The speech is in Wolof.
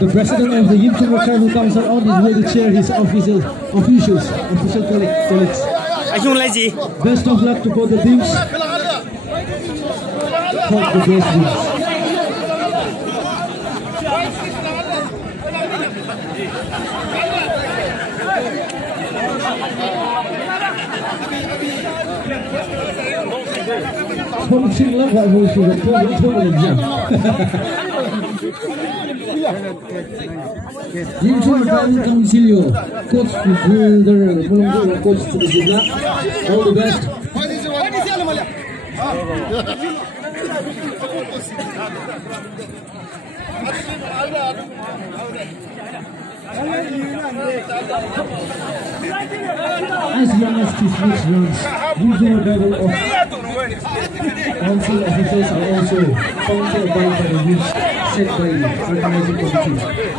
The president of the Yim Chu Tribal Council on his way to chair his official colleagues. Best of luck to both the teams. For the best wins. Punching love that was the total jump. Yim Chu Tribal Council, coach Wilder, coach to the Zibla. All the best. As young as this next runs, usual level of council officers are also counted by the rules set by the organizing committee.